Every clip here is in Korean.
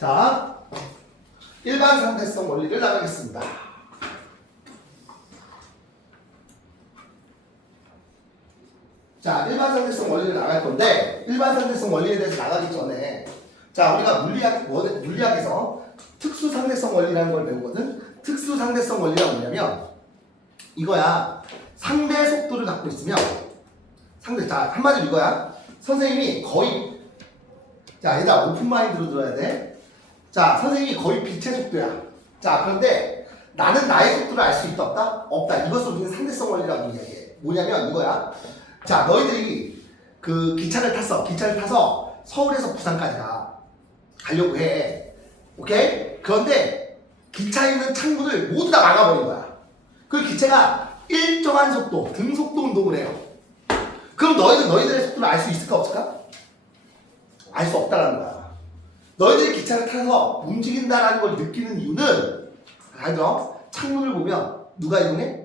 자, 일반 상대성 원리를 나가겠습니다. 자, 일반 상대성 원리를 나갈 건데, 일반 상대성 원리에 대해서 나가기 전에, 자, 우리가 물리학에서 특수 상대성 원리라는 걸 배우거든. 특수 상대성 원리가 뭐냐면 이거야. 상대 속도를 갖고 있으면 자, 한마디로 이거야. 선생님이 거의, 자, 얘들아 오픈마인드로 들어야 돼. 자, 선생님이 거의 빛의 속도야. 자, 그런데 나는 나의 속도를 알 수 있다 없다? 없다. 이것을 우리는 상대성 원리라고 이야기해. 뭐냐면 이거야. 자, 너희들이 그 기차를 타서 서울에서 부산까지 가려고 해. 오케이? 그런데 기차에 있는 창문을 모두 다 막아버린 거야. 그 기차가 일정한 속도, 등속도 운동을 해요. 그럼 너희들의 속도를 알 수 있을까 없을까? 알 수 없다라는 거야. 너희들이 기차를 타서 움직인다라는 걸 느끼는 이유는, 알죠? 창문을 보면 누가 이동해?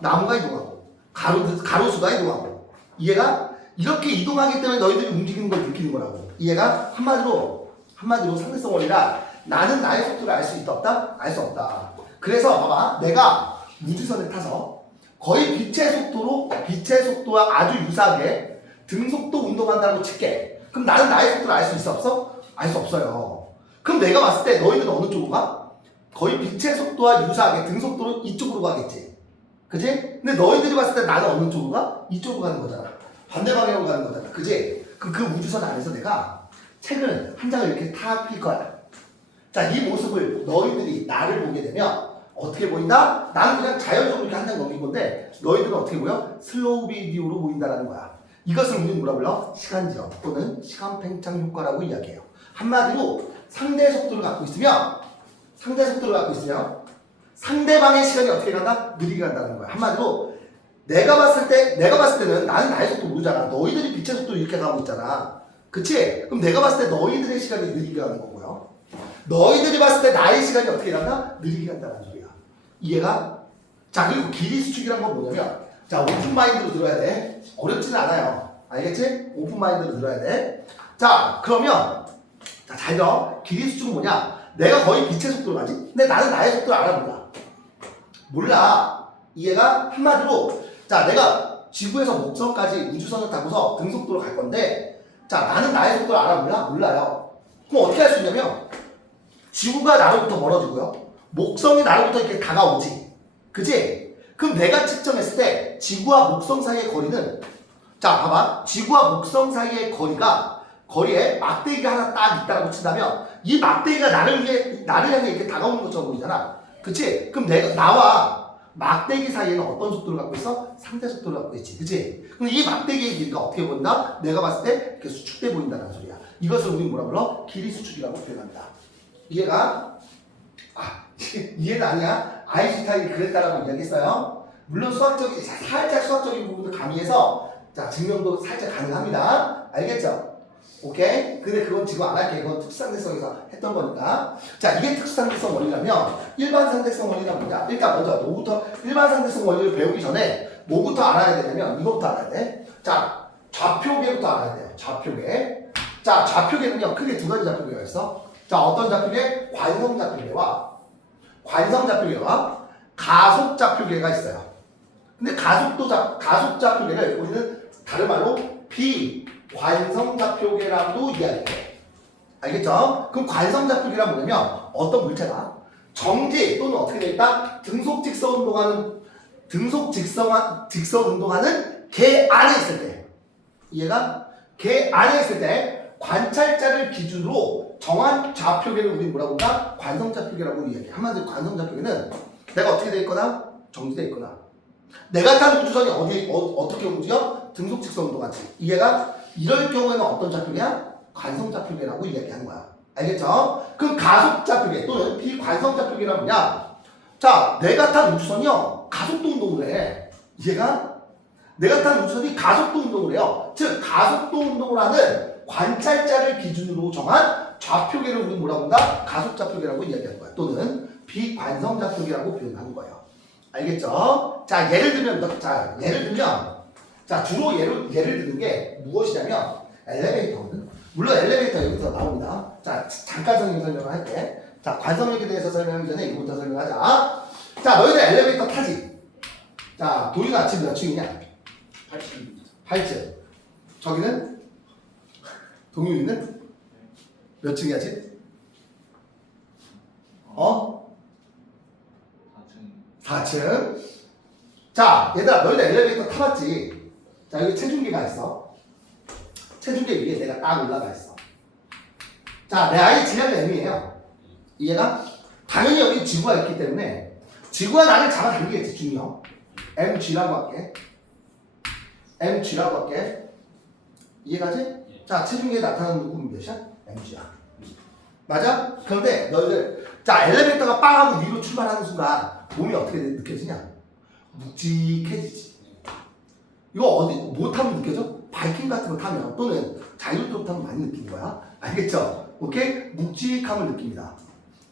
나무가 이동하고 가로수가 이동하고. 이해가? 이렇게 이동하기 때문에 너희들이 움직이는 걸 느끼는 거라고. 이해가? 한마디로 상대성 원리라 나는 나의 속도를 알 수 있다 없다? 알 수 없다. 그래서 봐봐, 내가 우주선에 타서 거의 빛의 속도와 아주 유사하게 등속도 운동한다고 칠게. 그럼 나는 나의 속도를 알 수 있어 없어? 알 수 없어요. 그럼 내가 봤을 때 너희들은 어느 쪽으로 가? 거의 빛의 속도와 유사하게 등속도로 이쪽으로 가겠지. 그치? 근데 너희들이 봤을 때 나는 어느 쪽으로 가? 이쪽으로 가는 거잖아. 반대 방향으로 가는 거잖아. 그치? 그럼 그 우주선 안에서 내가 책을 한 장을 이렇게 탁 펼 거야. 자, 이 모습을 너희들이 나를 보게 되면 어떻게 보인다? 나는 그냥 자연적으로 이렇게 한 장 넘긴 건데 너희들은 어떻게 보여? 슬로우 비디오로 보인다라는 거야. 이것을 우리는 뭐라 불러? 시간지역 또는 시간 팽창 효과라고 이야기해요. 한마디로 상대 속도를 갖고 있으면 상대방의 시간이 어떻게 간다? 느리게 간다는 거야. 한마디로 내가 봤을 때는 나는 나의 속도 모르잖아. 너희들이 빛의 속도 이렇게 가고 있잖아. 그치? 그럼 내가 봤을 때 너희들의 시간이 느리게 가는 거고요. 너희들이 봤을 때 나의 시간이 어떻게 간다? 느리게 간다는 소리야. 이해가? 자, 그리고 길이 수축이란 건 뭐냐면, 자, 오픈마인드로 들어야 돼. 어렵지는 않아요. 알겠지? 오픈마인드로 들어야 돼. 자, 그러면 자, 잘 들어. 길이 수축은 뭐냐? 내가 거의 빛의 속도로 가지? 근데 나는 나의 속도를 알아 몰라. 이해가? 한마디로, 자, 내가 지구에서 목성까지 우주선을 타고서 등속도로 갈 건데, 자, 나는 나의 속도를 알아 몰라요. 그럼 어떻게 할 수 있냐면, 지구가 나로부터 멀어지고요. 목성이 나로부터 이렇게 다가오지. 그치? 그럼 내가 측정했을 때 지구와 목성 사이의 거리는, 자, 봐봐. 지구와 목성 사이의 거리에 막대기가 하나 딱 있다고 친다면 이 막대기가 나를 향해 이렇게 다가오는 것처럼 보이잖아. 그치? 그럼 나와 막대기 사이에는 어떤 속도를 갖고 있어? 상대 속도를 갖고 있지. 그치? 그럼 이 막대기의 길이가 어떻게 보인다? 내가 봤을 때 이렇게 수축돼 보인다는 소리야. 이것을 우리 뭐라 불러? 길이 수축이라고 표현합니다. 이해가? 이해는 아니야. 아인슈타인이 그랬다라고 이야기했어요. 물론 살짝 수학적인 부분도 가미해서 자, 증명도 살짝 가능합니다. 알겠죠? 오케이? 근데 그건 지금 안 할게. 그건 특수상대성에서 했던 거니까. 자, 이게 특수상대성 원리라면 일반 상대성 원리란 뭐냐? 일단 먼저 너부터 일반 상대성 원리를 배우기 전에 뭐부터 알아야 되냐면 이거부터 알아야 돼. 자, 좌표계부터 알아야 돼요. 좌표계. 자, 좌표계는요, 크게 두 가지 좌표계가 있어. 자, 어떤 좌표계? 관성 좌표계와 가속 좌표계가 있어요. 근데 가속 좌표계를 우리는 다른 말로 비관성 좌표계라고도 이야기해요. 알겠죠? 그럼 관성 좌표계란 뭐냐면 어떤 물체가 정지 또는 어떻게 되어 있다? 등속 직선 운동하는 개 안에 있을 때. 이해가? 개 안에 있을 때 관찰자를 기준으로 정한 좌표계를 우리는 뭐라고 한다? 관성 좌표계라고 이야기해. 한마디로 관성 좌표계는 내가 어떻게 되어 있거나 정지되어 있거나 내가 탄 우주선이 어떻게 움직여? 등속 직선 운동하지. 이해가? 이럴 경우에는 어떤 좌표계야? 관성 좌표계라고 이야기하는 거야. 알겠죠? 그럼 가속 좌표계 또는 비관성 좌표계란 뭐냐? 자, 내가 탄 우주선이요 가속도 운동을 해. 이해가? 내가 탄 우주선이 가속도 운동을 해요. 즉 가속도 운동을 하는 관찰자를 기준으로 정한 좌표계를 우리는 뭐라고 한다? 가속 좌표계라고 이야기하는 거야. 또는 비관성 좌표계라고 표현하는 거예요. 알겠죠? 자, 예를 들면 자, 주로 예를 드는 게 무엇이냐면 엘리베이터거든. 물론 엘리베이터 여기서 나옵니다. 자, 잠깐 설명을 할게. 자, 관성력에 대해서 설명하기 전에 이거부터 설명하자. 자, 너희들 엘리베이터 타지? 자, 도리가 아침 몇 층이냐? 8층. 8층. 저기는? 동윤이는? 몇 층이야, 집? 4층. 4층. 자, 얘들아, 너희들 엘리베이터 타봤지? 자, 여기 체중계가 있어. 체중계 위에 내가 딱 올라가 있어. 자, 내 아이 질량이 M이에요. 이해가? 당연히 여기 지구가 있기 때문에 지구가 나를 잡아당기겠지, 중력. mg라고 할게. mg라고 할게. 이해가지? 자, 체중계에 나타나는 누구 몇이야? mg야. 맞아? 그런데 너희들 자, 엘리베이터가 빵 하고 위로 출발하는 순간 몸이 어떻게 느껴지냐? 묵직해지지. 이거 어디 뭐 타면 느껴져? 바이킹 같은 거 타면 또는 자율주행 타면 많이 느끼는 거야. 알겠죠? 오케이? 묵직함을 느낍니다.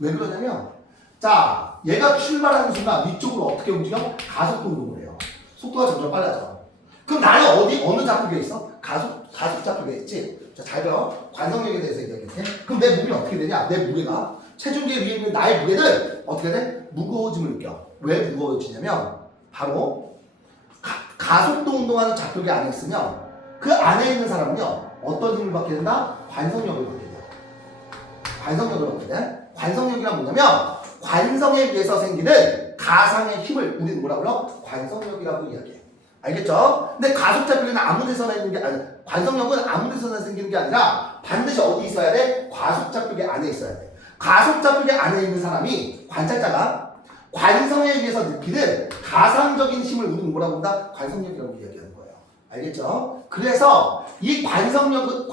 왜 그러냐면 자, 얘가 출발하는 순간 위쪽으로 어떻게 움직여? 가속 동동을 해요. 속도가 점점 빨라져. 그럼 나는 어느 좌표에 있어? 가속 좌표에 있지? 자, 잘 들어. 관성력에 대해서 얘기할게. 그럼 내 몸이 어떻게 되냐? 내 무게가 체중계 위에 있는 나의 무게는 어떻게 돼? 무거워짐을 느껴. 왜 무거워지냐면 바로 가속도 운동하는 좌표계 안에 있으면 그 안에 있는 사람은요 어떤 힘을 받게 된다? 관성력을 받게 돼요. 관성력을 받게 돼. 관성력이란 뭐냐면 관성에 의해서 생기는 가상의 힘을 우리는 뭐라고 불러? 관성력이라고 이야기해. 알겠죠? 근데 가속 좌표계는 아무 데서나 있는 게 아니, 관성력은 아무 데서나 생기는 게 아니라 반드시 어디 있어야 돼? 가속 좌표계 안에 있어야 돼. 가속 좌표계 안에 있는 사람이 관찰자가 관성에 의해서 느끼는 가상적인 힘을 우리는 뭐라고 한다? 관성력이라고 이야기하는 거예요. 알겠죠? 그래서 이 관성력은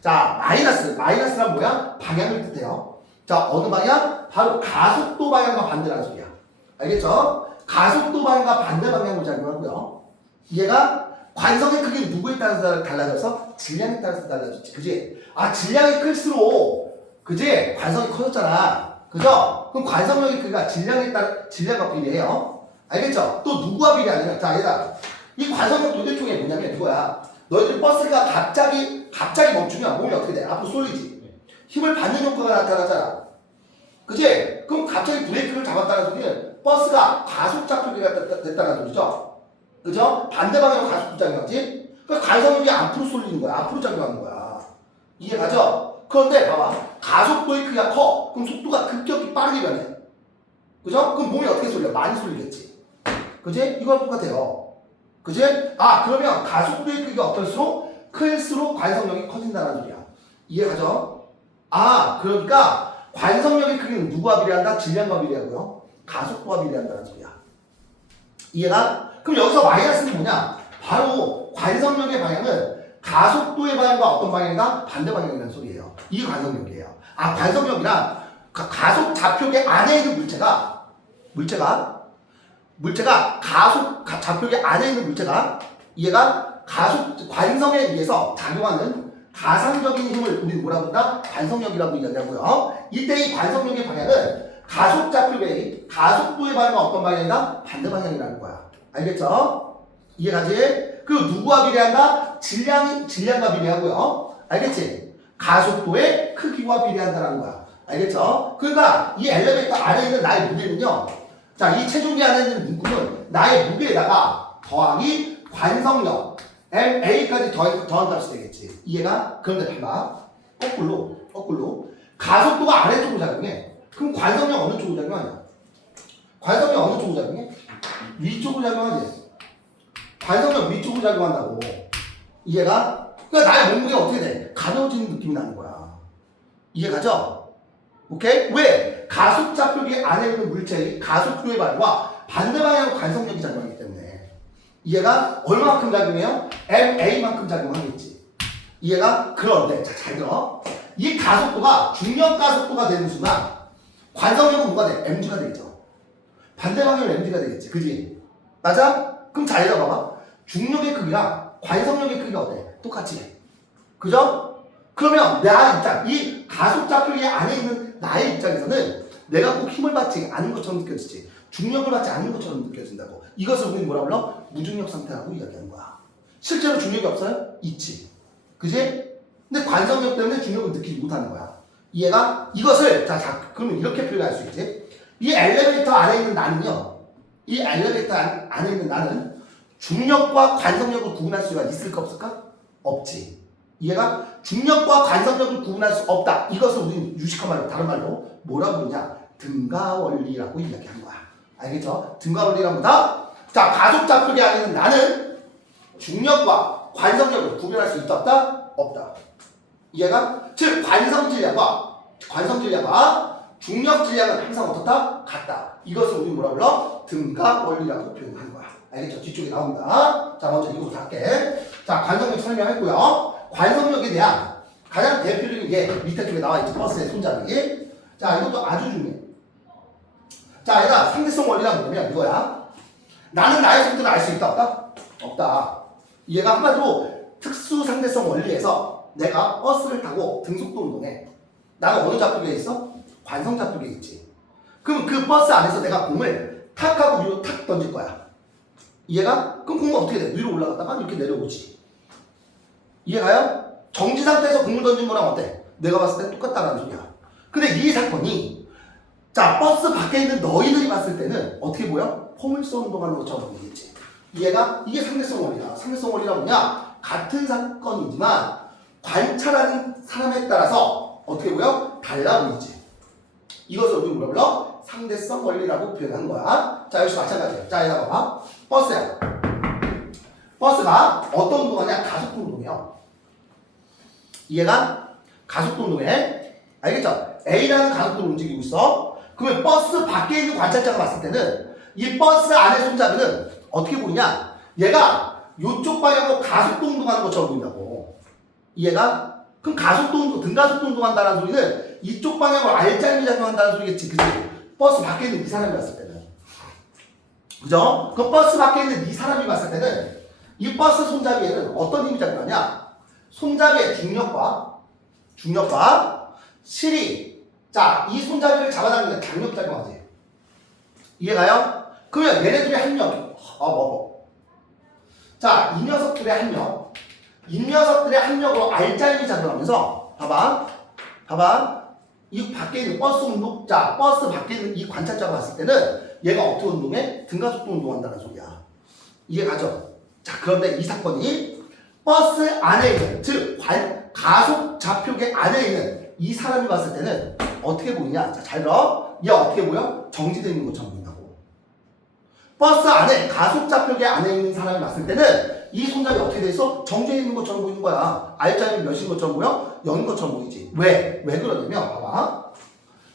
자, 마이너스란 뭐야? 방향을 뜻해요. 자, 어느 방향? 바로 가속도 방향과 반대라는 소리야. 알겠죠? 가속도 방향과 반대 방향으로 작용하고요. 얘가 관성의 크기는 누구에 따라서 달라져서 질량에 따라서 달라졌지. 그지? 아, 질량이 클수록 그지? 관성이 커졌잖아. 그죠? 그럼 관성력의 크기가 질량과 비례해요. 알겠죠? 또 누구와 비례하냐면 자, 얘들아. 이 관성력도 일종의 뭐냐면 이거야. 너희들 버스가 갑자기 멈추면 몸이 어떻게 돼? 앞으로 쏠리지. 힘을 받는 효과가 나타나잖아. 그지? 그럼 갑자기 브레이크를 잡았다는 소리는 버스가 가속 좌표계가 됐다는 소리죠. 그죠? 반대 방향으로 가속 작용하지? 그러니까 관성력이 앞으로 쏠리는 거야. 앞으로 작용하는 거야. 이해가죠? 그런데 봐봐. 가속도의 크기가 커. 그럼 속도가 급격히 빠르게 변해. 그죠? 그럼 몸이 어떻게 쏠려? 많이 쏠리겠지. 그지? 이거랑 똑같아요. 그지? 아, 그러면 가속도의 크기가 어떨수록 클수록 관성력이 커진다는 소리야. 이해가죠? 아, 그러니까 관성력의 크기는 누구와 비례한다? 질량과 비례하고요. 가속도와 비례한다는 소리야. 이해가? 그럼 여기서 마이너스는 뭐냐? 바로 관성력의 방향은 가속도의 방향과 어떤 방향이다? 반대 방향이라는 소리예요. 이게 관성력이에요. 아, 관성력이란 가속 좌표계 안에 있는 물체가 가속 좌표계 안에 있는 물체가 얘가 관성에 의해서 작용하는 가상적인 힘을 우리는 뭐라고 한다? 관성력이라고 이야기하고요. 이때 이 관성력의 방향은 가속 좌표계의 가속도의 방향과 어떤 방향이다? 반대 방향이라는 거야. 알겠죠? 이해가지? 그리고 누구와 비례한다? 질량과 비례하고요. 알겠지? 가속도의 크기와 비례한다는 거야. 알겠죠? 그러니까 이 엘리베이터 안에 있는 나의 무게는요. 자, 이 체중계 안에 있는 문구는 나의 무게에다가 더하기 관성력 MA까지 더한 값이 되겠지. 이해가? 그런데 봐봐. 거꾸로 가속도가 아래쪽으로 작용해. 그럼 관성력 어느 쪽으로 작용하냐? 관성력 어느 쪽으로 작용해? 위쪽으로 작용하지. 관성력 위쪽으로 작용한다고. 이해가? 그러니까 나의 몸무게가 어떻게 돼? 가벼워지는 느낌이 나는 거야. 이해가죠? 오케이? 왜? 가속 좌표계 안에 있는 물체의 가속도의 방향과 반대 방향으로 관성력이 작용하기 때문에. 이해가? 얼마만큼 작용해요? MA만큼 작용하겠지. 이해가? 그런데 자, 잘 들어. 이 가속도가 중력 가속도가 되는 순간 관성력은 뭐가 돼? mg가 되겠죠. 반대 방향으로 mg가 되겠지. 그지? 맞아? 그럼 잘 읽어봐봐. 중력의 크기랑 관성력의 크기가 어때? 똑같지? 그죠? 그러면 이 가속 좌표계 안에 있는 나의 입장에서는 내가 꼭 힘을 받지 않은 것처럼 느껴지지. 중력을 받지 않는 것처럼 느껴진다고. 이것을 우리는 뭐라 불러? 무중력 상태라고 이야기하는 거야. 실제로 중력이 없어요? 있지. 그지? 근데 관성력 때문에 중력을 느끼지 못하는 거야. 이해가? 이것을 그러면 이렇게 표현할 수 있지. 이 엘리베이터 안에 있는 나는요. 이 엘리베이터 안에 있는 나는 중력과 관성력을 구분할 수가 있을까 없을까? 없지. 이해가? 중력과 관성력을 구분할 수 없다. 이것을 우리는 유식한 말로 다른 말로 뭐라고 부르냐? 등가원리라고 이야기한 거야. 알겠죠? 등가원리란 뭐다? 자, 가속 좌표계 안에 있는 나는 중력과 관성력을 구별할 수 있다 없다? 없다. 이해가? 즉 관성 질량과 중력 질량은 항상 어떻다? 같다. 이것을 우리 뭐라 불러? 등가 원리라고 표현하는 거야. 알겠죠? 뒤쪽에 나옵니다. 자, 먼저 이거부터 할게. 자, 관성력 설명했고요. 관성력에 대한 가장 대표적인 게 밑에 쪽에 나와 있죠. 버스의 손잡이. 자, 이것도 아주 중요해. 자, 얘가 상대성 원리란 뭐냐면 이거야. 나는 나의 속도를 알 수 있다 없다? 없다. 얘가 한마디로 특수 상대성 원리에서 내가 버스를 타고 등속도 운동해. 나는 어느 좌표계에 있어? 관성 좌표계에 있지. 그럼 그 버스 안에서 내가 공을 탁 하고 위로 탁 던질 거야. 이해가? 그럼 공은 어떻게 돼? 위로 올라갔다가 이렇게 내려오지. 이해가요? 정지 상태에서 공을 던진 거랑 어때? 내가 봤을 때 똑같다라는 소리야. 근데 이 사건이 자, 버스 밖에 있는 너희들이 봤을 때는 어떻게 보여? 포물선 운동하는 것처럼 보이겠지. 이해가? 이게 상대성 원리야. 상대성 원리가 뭐냐? 같은 사건이지만 관찰하는 사람에 따라서 어떻게 보여? 달라 보이지. 이것을 우리 뭐라 불러? 상대성 원리라고 표현하는 거야. 자, 역시 마찬가지야. 자, 여기다 봐봐. 버스야. 버스가 어떤 운동하냐? 가속도 운동이야. 이해가? 가속도 운동해. 알겠죠? A라는 가속도로 움직이고 있어. 그러면 버스 밖에 있는 관찰자가 봤을 때는 이 버스 안에 손잡이는 어떻게 보이냐? 얘가 이쪽 방향으로 가속도 운동하는 것처럼 보인다고. 이해가? 그럼 가속도 운동, 등가속도 운동한다는 소리는 이쪽 방향으로 알짜임이 작용한다는 소리겠지. 그치? 버스 밖에 있는 이 사람이 봤을 때는. 그죠? 그럼 버스 밖에 있는 이 사람이 봤을 때는 이 버스 손잡이에는 어떤 힘이 작용하냐? 손잡이의 중력과 실이 자, 이 손잡이를 잡아당기는 장력 작용하지. 이해가요? 그러면 얘네들이 한 명, 자, 이 녀석들의 한 명으로 알짜임이 작용하면서 봐봐. 이 밖에 있는 버스 밖에 있는 이 관찰자가 봤을 때는 얘가 어떻게 운동해? 등가속도 운동한다는 소리야. 이해가죠? 자, 그런데 이 사건이 버스 안에 있는, 즉 가속 좌표계 안에 있는 이 사람이 봤을 때는 어떻게 보이냐? 자, 잘 들어. 얘 어떻게 보여? 정지되어 있는 것처럼 보인다고. 버스 안에 가속 좌표계 안에 있는 사람이 봤을 때는 이 손잡이 어떻게 돼 있어? 정지되어 있는 것처럼 보이는 거야. 알짜임이 몇인 것처럼 보여? 0인 것처럼 보이지. 왜 그러냐면 봐봐.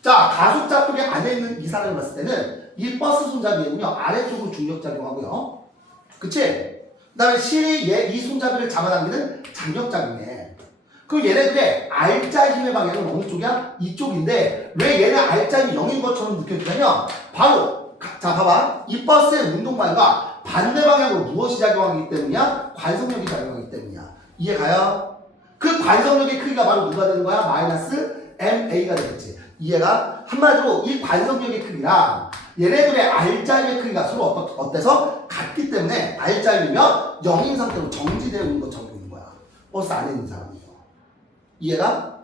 자, 가속 좌표계 안에 있는 이 사람이 봤을 때는 이 버스 손잡이에는요 아래쪽으로 중력 작용하고요. 그치? 그 다음에 실이 이 손잡이를 잡아당기는 장력 작용해. 그럼 얘네들의 알짜 힘의 방향은 어느 쪽이야? 이쪽인데 왜 얘네 알짜 힘이 0인 것처럼 느껴지냐면 바로 자 봐봐. 이 버스의 운동 방향과 반대 방향으로 무엇이 작용하기 때문이야? 관성력이 작용하기 때문이야. 이해가요? 그 관성력의 크기가 바로 누가 되는 거야? 마이너스 MA가 되겠지. 이해가? 한마디로 이 관성력의 크기랑 얘네들의 알짜임의 크기가 서로 어때서? 같기 때문에 알짜임이면 0인 상태로 정지되어 있는 것처럼 보이는 거야. 버스 안에 있는 사람이요. 이해가?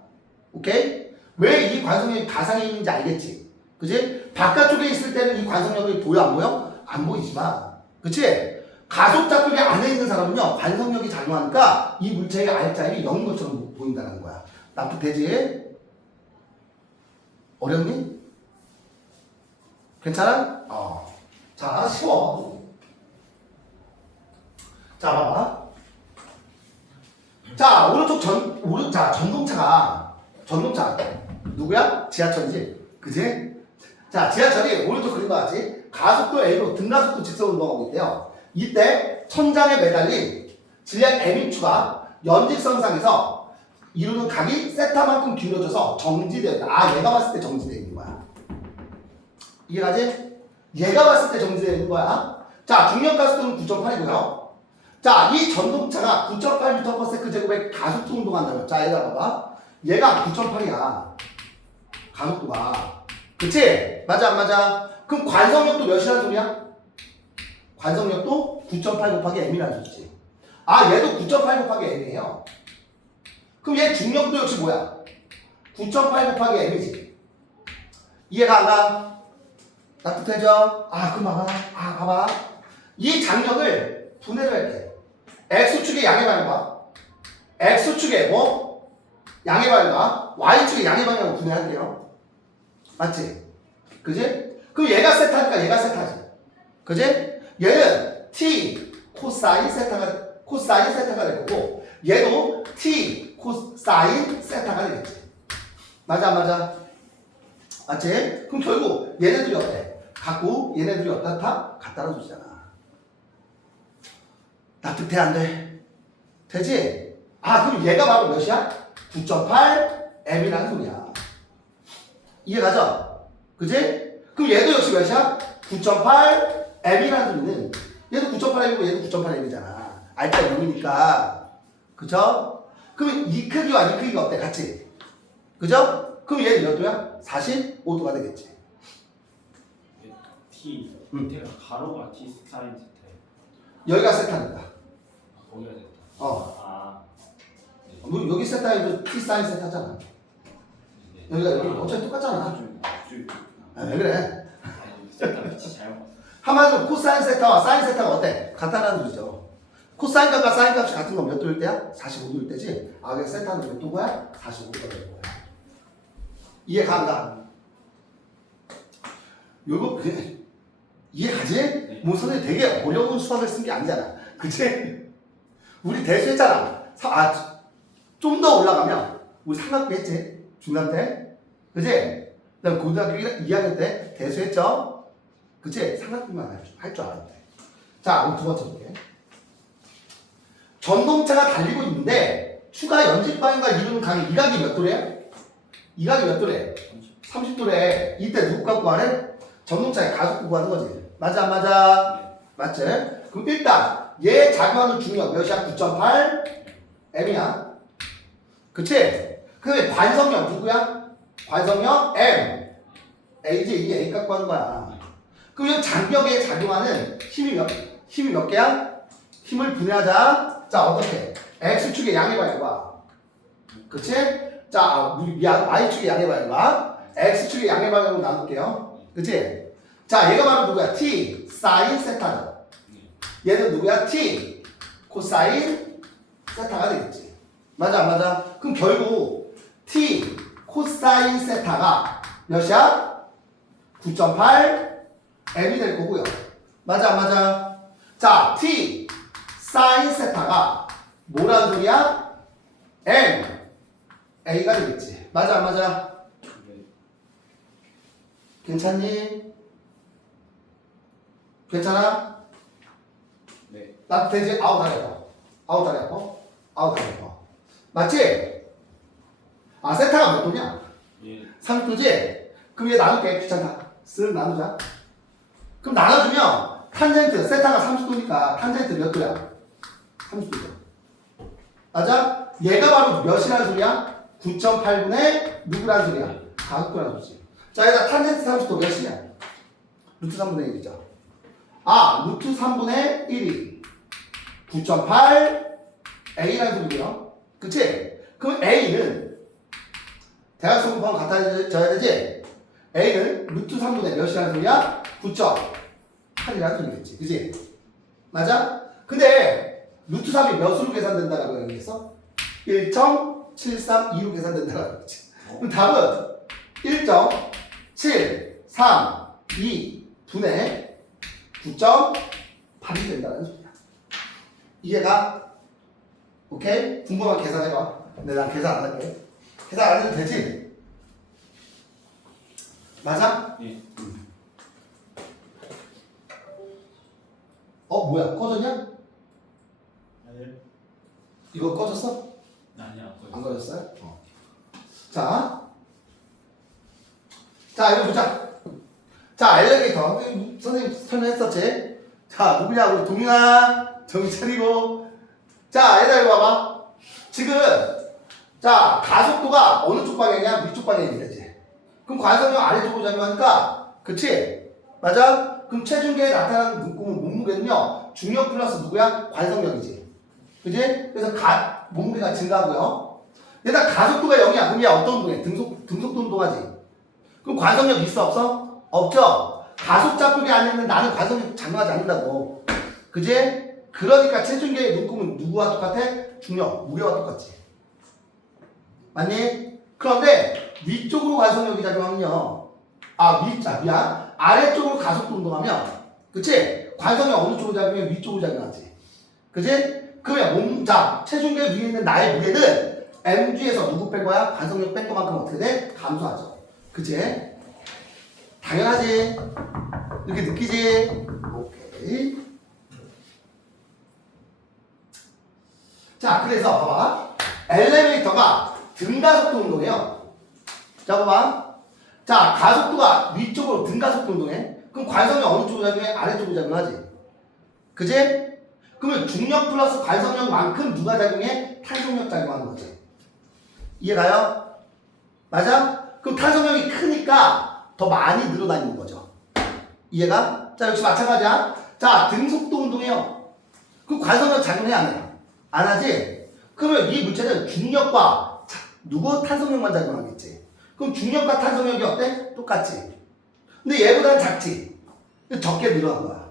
오케이? 왜 이 관성력이 가상에 있는지 알겠지? 그치? 바깥쪽에 있을 때는 이 관성력이 보여 안 보여? 안 보이지만 그치? 가속 좌표계 안에 있는 사람은요 관성력이 작용하니까 이 물체의 알짜임이 0인 것처럼 보인다는 거야. 납득되지? 어렵니? 괜찮아? 자, 쉬워. 자, 봐봐. 자, 오른쪽 전동차가 누구야? 지하철이지? 그지? 자, 지하철이 오른쪽 그린 거 같지? 가속도 A로 등가속도 직선 운동하고 있대요. 이때 천장에 매달린 질량 M축가 연직선상에서 이루는 각이 세타만큼 기울어져서 정지되어 있다. 얘가 봤을 때 정지되어 있는 거야. 이해가지? 얘가 봤을 때 정지되어 있는 거야. 자, 중력 가속도는 9.8이고요. 자, 이 전동차가 9.8m/s 제곱에 가속도 운동한다면 자, 얘가 봐봐. 얘가 9.8이야. 가속도가. 그치? 맞아 안 맞아? 그럼 관성력도 몇이라는 소리야? 관성력도 9.8 곱하기 m이라는 소리지. 얘도 9.8 곱하기 m이에요. 그럼 얘 중력도 역시 뭐야? 9.8 곱하기 m이지. 이해가 안 가? 납득되죠? 그럼 봐봐. 이 장력을 분해를 할게. x축의 양의 방향과 x축의 양의 방향과 y축의 양의 방향으로 분해할게요. 맞지? 그지? 그럼 얘가 세타니까 얘가 세타지. 그지? 얘는 t 코사인 세타가 될 거고 얘도 t 코사인 세타가 되겠지. 맞아 안 맞아? 맞지? 그럼 결국 얘네들이 어때? 같고 얘네들이 어떻다? 같다는 소리잖아. 납득돼 안 돼? 되지? 그럼 얘가 바로 몇이야? 9.8 m이라는 소리야. 이해가죠? 그지? 그럼 얘도 역시 몇이야? 9.8 m이라는 소리는 얘도 9.8 m이고 얘도 9.8 m이잖아. 알짜 0이니까. 그죠? 그럼 이 크기와 이 크기가 어때? 같이. 그죠? 그럼 얘는 몇 도야? 45도가 되겠지. T 밑에가 가로가 T 사인 세타예요. 여기가 세타니까. 거기가 됐다. 뭐 여기 세타에도 T 사인 세타잖아. 여기가 여기 어차피 똑같잖아. 왜 그래? 세타 위치 잘못 봤어. 한마디로 코사인 세타와 사인 세타가 어때? 같다는 소리죠. 코사인 값과 사인 값이 같은 건 몇 도일 때야? 45도일 때지. 그래서 세타는 몇 도야? 45도가 될 거야. 이해가 안 가? 요거 그냥 이해가지? 네. 뭐 선생님 되게 어려운 수학을 쓴 게 아니잖아. 그치? 우리 대수했잖아. 좀 더 올라가면 우리 삼각비 했지? 중간 때. 그치? 그다음 고등학교 2학년 때 대수했죠? 그치? 삼각비만 할 줄 알았는데. 자, 그럼 두 번째 볼게. 전동차가 달리고 있는데 추가 연직 방향과 이루는 각 이각이 몇 도래? 이각이 몇 도래? 30도래. 이때 누구 갖고 구하래? 전동차의 가속 구하는 거지. 맞아 안 맞아? 맞지? 그럼 일단 얘 작용하는 중력 몇이야? 9.8 m이야. 그치? 그 다음에 관성력 누구야? 관성력 m. a지. 이게 a 갖고 하는 거야. 그럼 이 장력에 작용하는 힘이 몇 개야? 힘을 분해하자. 자, 어떻게? x축의 양의 방향과 그치? 자, 미안. y축의 양의 방향과 x축의 양의 방향으로 나눌게요. 그치? 자, 얘가 바로 누구야? t 사인 세타죠. 얘는 누구야? t 코사인 세타가 되겠지. 맞아 안 맞아? 그럼 결국 t 코사인 세타가 몇이야? 9.8 m이 될 거고요. 맞아 안 맞아? 자, t 사인 세타가 뭐라는 소리야? m a가 되겠지. 맞아 안 맞아? 괜찮니? 괜찮아? 네. 나 되지? 아우 다리 아파. 아우 다리 아파. 아우 다리 아파. 맞지? 세타가 몇 도냐? 예. 30도지? 그럼 얘 나눌게. 귀찮다. 쓱 나누자. 그럼 나눠주면 탄젠트 세타가 30도니까 탄젠트 몇 도야? 30도죠. 맞아? 얘가 바로 몇이라는 소리야? 9.8분의 누구라는 소리야? 가속도라는 소리지. 자, 여기다 탄젠트 30도 몇이냐? 루트 3분의 1이죠. 루트 3분의 1이 9.8 A라는 소리고요. 그치? 그럼 A는 대각선 곱하면 같아져야 되지? A는 루트 3분의 몇이라는 소리야? 9.8이라는 소리겠지. 그치? 맞아? 근데 루트 3이 몇으로 계산된다라고 얘기했어? 1.732로 계산된다라고 했지. 그럼 답은 1.732 분의 9.8이 된다는 소리야. 이해가? 오케이? 궁금하면 계산해봐. 근데 난 계산 안 할게. 계산 안 해도 되지? 맞아? 예. 뭐야? 꺼졌냐? 네. 이거 꺼졌어? 아니야. 안 꺼졌어요? 자, 이거 보자. 자, 엘리베이터. 선생님 설명했었지? 자, 누구냐? 우리 동민아. 정신 차리고. 자, 얘들아, 이거 봐봐. 지금, 자, 가속도가 어느 쪽 방향이야? 위쪽 방향이 되지. 그럼 관성력 아래쪽으로 작용하니까, 그치? 맞아? 그럼 체중계에 나타나는 몸무게는요, 중력 플러스 누구야? 관성력이지. 그지? 그래서 몸무게가 증가하고요. 얘들아 가속도가 0이야. 그럼 얘 어떤 운동해? 등속도 운동하지. 그럼 관성력 있어 없어? 없죠. 가속 좌표계 안에 있는 나는 관성력 작용하지 않는다고. 그지? 그러니까 체중계의 눈금은 누구와 똑같아? 중력, 무게와 똑같지. 맞니? 그런데 위쪽으로 관성력이 작용하면요. 미안. 아래쪽으로 가속도 운동하면, 그치? 관성력 어느 쪽으로 작용해? 위쪽으로 작용하지. 그치? 그러면 체중계 위에 있는 나의 무게는 mg에서 누구 뺀 거야? 관성력 뺀 것만큼 어떻게 돼? 감소하죠. 그치? 당연하지. 이렇게 느끼지? 오케이. 자, 그래서 봐봐. 엘리베이터가 등가속도 운동이에요. 자, 봐봐. 자, 가속도가 위쪽으로 등가속도 운동해. 그럼 관성력 어느 쪽으로 작용해? 아래쪽으로 작용하지. 그지? 그러면 중력 플러스 관성력만큼 누가 작용해? 탄성력 작용하는 거지. 이해가요? 맞아? 그럼 탄성력이 크니까 더 많이 늘어다니는 거죠. 이해가? 자, 역시 마찬가지야. 자, 등속도 운동해요. 그럼 관성력 작용해 안 해? 안 하지? 그러면 이 물체는 중력과 탄성력만 작용하겠지. 그럼 중력과 탄성력이 어때? 똑같지. 근데 얘보다는 작지. 적게 늘어난 거야.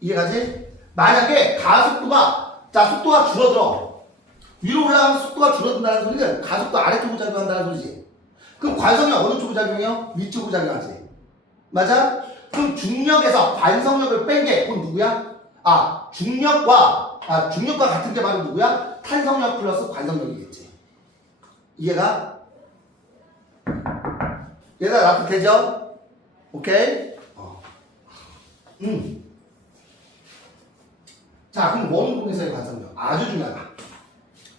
이해가지? 만약에 가속도가 속도가 줄어들어. 위로 올라가면 속도가 줄어든다는 소리는 가속도 아래쪽으로 작용한다는 소리지. 그럼 관성력 어느 쪽으로 작용해요? 위쪽으로 작용하지. 맞아? 그럼 중력에서 관성력을 뺀 게 그건 누구야? 중력과 같은 게 바로 누구야? 탄성력 플러스 관성력이겠지. 이해가? 얘들아 납득되죠? 오케이? 자, 그럼 원운동에서의 관성력 아주 중요하다.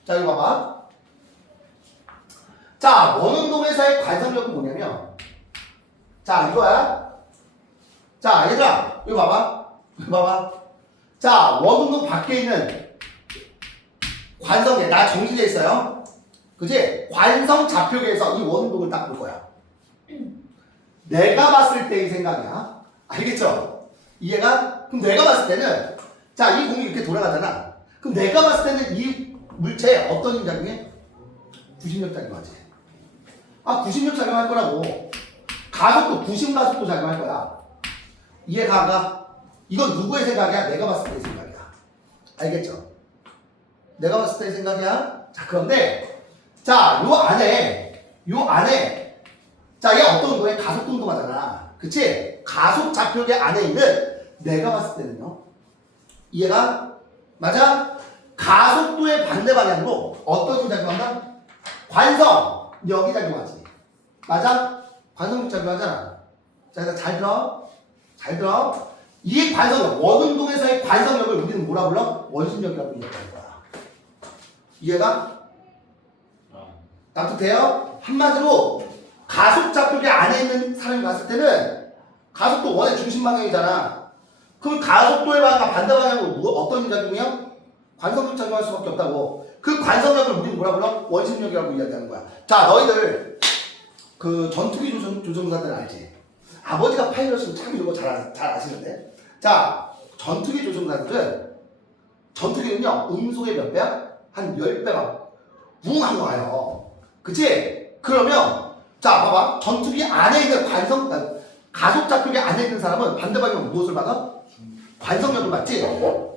자, 이거 봐봐. 자, 원운동에서의 관성력은 뭐냐면, 자, 이거야. 자, 얘들아, 이거 봐봐. 이거 봐봐. 자, 원운동 밖에 있는 관성계, 나 정지돼 있어요. 그치? 관성 좌표계에서 이 원운동을 딱 볼 거야. 내가 봤을 때의 생각이야. 알겠죠? 이해가? 그럼 내가 봤을 때는, 자, 이 공이 이렇게 돌아가잖아. 그럼 내가 봤을 때는 이 물체에 어떤 힘 작용해? 구심력 작용하지. 90력 작용할 거라고. 가속도, 구심 가속도 작용할 거야. 이해가 안 가? 이건 누구의 생각이야? 내가 봤을 때의 생각이야. 알겠죠? 내가 봤을 때의 생각이야. 자, 그런데, 자, 요 안에, 자, 얘 어떤 운동해? 가속도 운동하잖아. 그치? 가속 좌표계 안에 있는 내가 봤을 때는요. 이해가? 맞아? 가속도의 반대 방향으로 어떤 힘 작용한다? 관성력이 작용하지. 맞아? 관성력 작용하잖아. 자, 일단 잘 들어. 잘 들어. 이 관성력, 원운동에서의 관성력을 우리는 뭐라 불러? 원심력이라고 불린다는 거야. 이해가? 납득돼요? 한마디로 가속 좌표계 안에 있는 사람이 봤을 때는 가속도 원의 중심 방향이잖아. 그럼 가속도의 방향과 반대 방향으로 어떤 힘 작용이요? 관성력 작용할 수밖에 없다고. 그 관성력을 우리는 뭐라 불러? 원심력이라고 이야기하는 거야. 자, 너희들 그 전투기 조종사들 알지? 아버지가 파일럿이면 참 이런 거 잘 아시는데. 자, 전투기 조종사들은 전투기는요 음속의 몇 배야? 한 10배가 웅한 와요. 그치? 그러면 자 봐봐, 전투기 안에 있는 가속 좌표계 안에 있는 사람은 반대 방향으로 무엇을 받아? 관성력을 받지?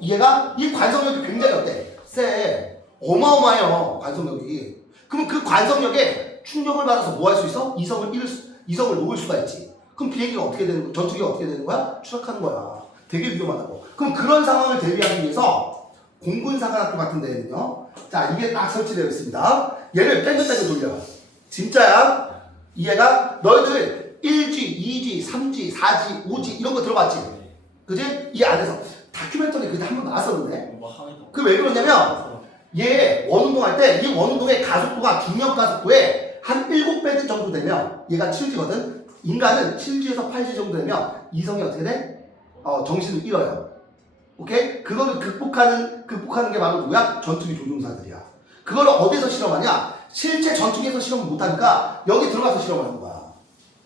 얘가 이 관성력이 굉장히 어때? 세. 어마어마해요 관성력이. 그럼 그 관성력에 충격을 받아서 뭐 할 수 있어? 이성을 놓을 수가 있지. 그럼 비행기가 어떻게 되는 거야? 전투기가 어떻게 되는 거야? 추락하는 거야. 되게 위험하다고. 그럼 그런 상황을 대비하기 위해서 공군사관학교 같은 데에는요, 자, 이게 딱 설치되어 있습니다. 얘를 뺑글뺑글 돌려. 진짜야. 이해가? 너희들 1G, 2G, 3G, 4G, 5G 이런 거 들어봤지? 그지? 이 안에서 다큐멘터리 그때 한 번 나왔었는데. 그 왜 그러냐면 얘 원운동할 때 이 원운동의 가속도가 중력 가속도에 한 7배 정도 되면 얘가 7G거든? 인간은 7G에서 8G 정도 되면 이성이 어떻게 돼? 정신을 잃어요. 오케이? 그거를 극복하는 게 바로 누구야? 전투기 조종사들이야. 그걸 어디서 실험하냐? 실제 전투기에서 실험 못하니까 여기 들어가서 실험하는 거야.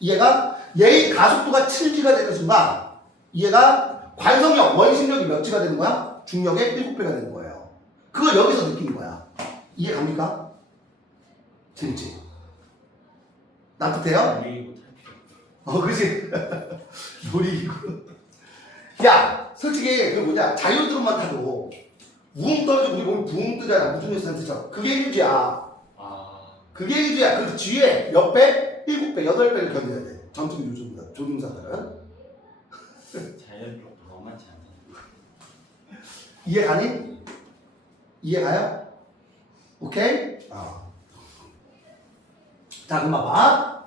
이해가? 얘의 가속도가 7G가 되는 순간 얘가 관성력, 원심력이 몇 G가 되는 거야? 중력의 7배가 되는 거예요. 그걸 여기서 느끼는 거야. 이해 갑니까? 재밌지? 납득돼요? 놀이기구 탈 필요 없어. 그지? 놀이기구. 야, 솔직히 그 뭐냐 자유드롭만 타도 우웅 떨어지고 우리 몸이 붕 뜨잖아. 무중력 상태죠. 그게 유지야. 아, 그게 유지야. 그 뒤에 몇 배? 7배, 8배를 견뎌야 돼. 전투기 조종사들은. 자연스럽고 만만치 않다. 이해 가니? 이해 가요? 오케이? 자, 그럼 봐봐.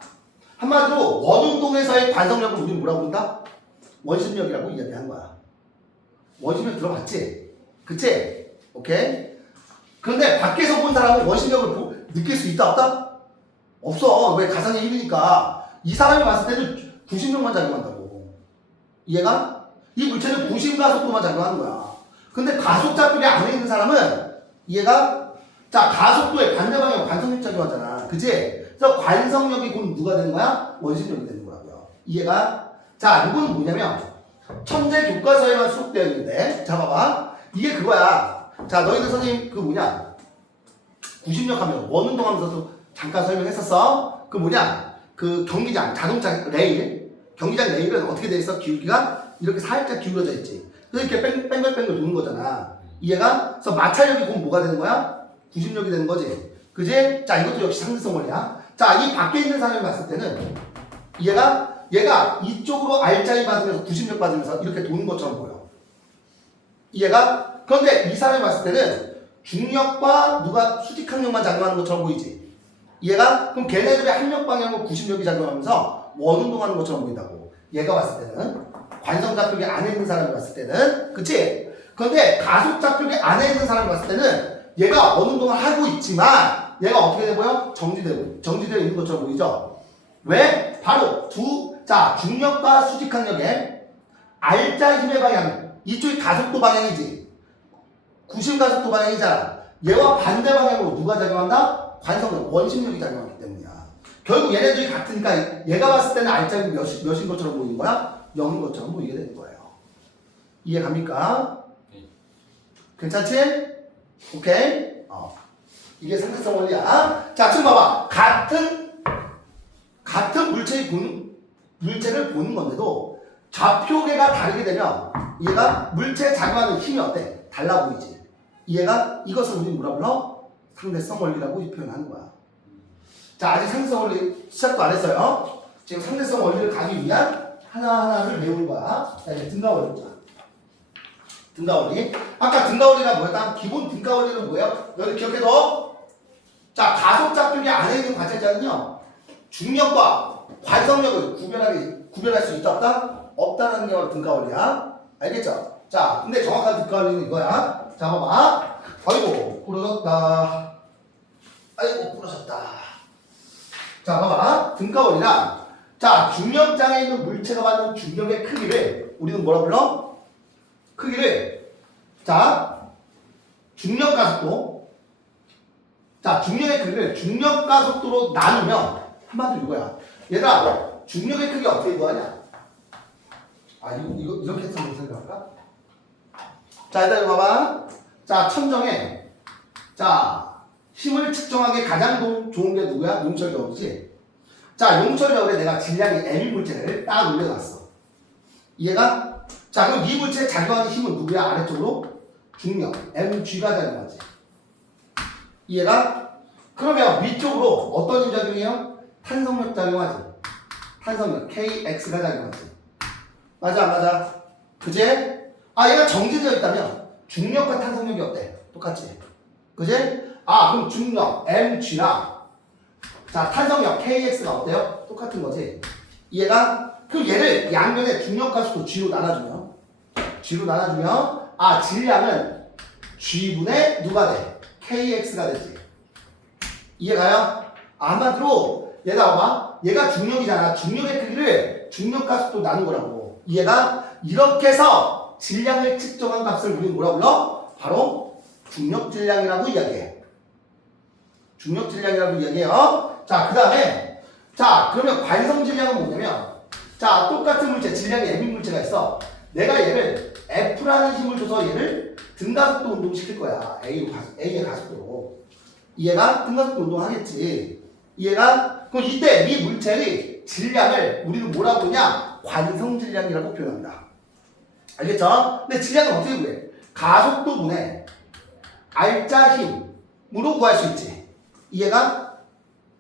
한마디로 원운동에서의 관성력을 우리는 뭐라고 부른다? 원심력이라고 이야기한 거야. 원심력 들어봤지? 그치? 오케이? 그런데 밖에서 본 사람은 원심력을 느낄 수 있다 없다? 없어. 왜? 가상의 힘이니까. 이 사람이 봤을 때는 90명만 작용한다고. 이해가? 이 물체는 90가속도만 작용하는 거야. 근데 가속좌표계 안에 있는 사람은 이해가? 자, 가속도의 반대방향으로 관성력 작용하잖아. 그치? 그래서 관성력이 곧 누가 되는 거야? 원심력이 되는 거라고요. 이해가? 자, 이거는 뭐냐면 천재 교과서에만 수록되어 있는데, 자 봐봐. 이게 그거야. 자, 너희들 선생님 그 뭐냐 90력 하면 원운동 하면서도 잠깐 설명했었어. 그 뭐냐 그 경기장 자동차 레일, 경기장 레일은 어떻게 돼 있어? 기울기가 이렇게 살짝 기울어져 있지. 그래서 이렇게 뺑글뺑글 도는 거잖아. 이해가? 그래서 마찰력이 곧 뭐가 되는 거야? 90력이 되는 거지. 그지? 자, 이것도 역시 상대성 원리야. 자, 이 밖에 있는 사람이 봤을 때는 얘가 이쪽으로 알짜리 받으면서 90력 받으면서 이렇게 도는 것처럼 보여. 이해가? 그런데 이 사람이 봤을 때는 중력과 누가 수직항력만 작용하는 것처럼 보이지. 이해가? 그럼 걔네들의 항력 방향으로 90력이 작용하면서 원운동하는 것처럼 보인다고. 얘가 봤을 때는 관성좌표계 안에 있는 사람이 봤을 때는, 그치? 그런데 가속좌표계 안에 있는 사람이 봤을 때는 얘가 원운동을 하고 있지만 얘가 어떻게 돼 보여? 정지되어 있는 것처럼 보이죠? 왜? 바로 중력과 수직항력의 알짜 힘의 방향, 이쪽이 가속도 방향이지. 90가속도 방향이잖아. 얘와 반대 방향으로 누가 작용한다? 관성력, 원심력이 작용하기 때문이야. 결국 얘네들이 같으니까 얘가 봤을 때는 알짜리 몇인 것처럼 보이는 거야? 0인 것처럼 보이게 되는 거예요. 이해 갑니까? 네. 괜찮지? 오케이? 이게 상대성 원리야. 자, 지금 봐봐. 같은 물체를 보는 건데도 좌표계가 다르게 되면 얘가 물체에 작용하는 힘이 어때? 달라 보이지. 이해가? 이것을 우리 뭐라 불러? 상대성 원리라고 표현하는 거야. 자, 아직 상대성 원리 시작도 안 했어요. 지금 상대성 원리를 가기 위한 하나하나를 배우는 거야. 자, 이제 등가 원리 보자. 등가 원리. 아까 등가 원리가 뭐였다? 기본 등가 원리는 뭐예요? 너희들 기억해둬. 자, 가속좌표계 안에 있는 관찰자는요, 중력과 관성력을 구별할 수 있다 없다? 없다는 게 바로 등가 원리야. 알겠죠? 자, 근데 정확한 등가 원리는 이거야. 자, 봐봐. 아이고, 부러졌다. 아이고, 부러졌다. 자, 봐봐. 등가 원리란, 자, 중력장에 있는 물체가 받는 중력의 크기를 우리는 뭐라 불러? 크기를, 자, 중력 가속도. 자, 중력의 크기를 중력 가속도로 나누면 한마디로 이거야. 얘들아, 중력의 크기 어떻게 구하냐? 이거 이렇게 해서 한번 생각할까? 자, 일단 이거 봐봐. 자, 천정에 자, 힘을 측정하기 가장 좋은 게 누구야? 용철벽이지. 자, 용철벽에 내가 질량이 M인 물체를 딱 올려놨어. 이해가? 자, 그럼 이 물체에 작용하는 힘은 누구야? 아래쪽으로? 중력, mg가 작용하지. 이해가? 그러면 위쪽으로 어떤 힘 작용해요? 탄성력 작용하지. 탄성력, kx가 작용하지. 맞아, 안 맞아? 그제? 얘가 정지되어 있다면 중력과 탄성력이 어때? 똑같지. 그제? 그럼 중력, mg랑 자, 탄성력, kx가 어때요? 똑같은 거지. 이해가? 그럼 얘를 양면에 중력 가속도 g로 나눠주면 질량은 g분의 누가 돼? kx가 되지. 이해가요? 아마도 얘가 봐봐. 얘가 중력이잖아. 중력의 크기를 중력 가속도 나눈 거라고. 이해가? 이렇게 해서 질량을 측정한 값을 우리는 뭐라 불러? 바로 중력 질량이라고 이야기해. 중력 질량이라고 이야기해요. 자, 그 다음에 자, 그러면 관성 질량은 뭐냐면 자, 똑같은 물체, 질량이 M인 물체가 있어. 내가 얘를 F라는 힘을 줘서 얘를 등가속도 운동시킬 거야. A의 가속도로. 얘가 등가속도 운동하겠지. 이해가? 그럼 이때 이 물체의 질량을 우리는 뭐라고 부르냐? 관성 질량이라고 표현합니다. 알겠죠? 근데 질량은 어떻게 구해? 가속도분의 알짜 힘으로 구할 수 있지. 이해가?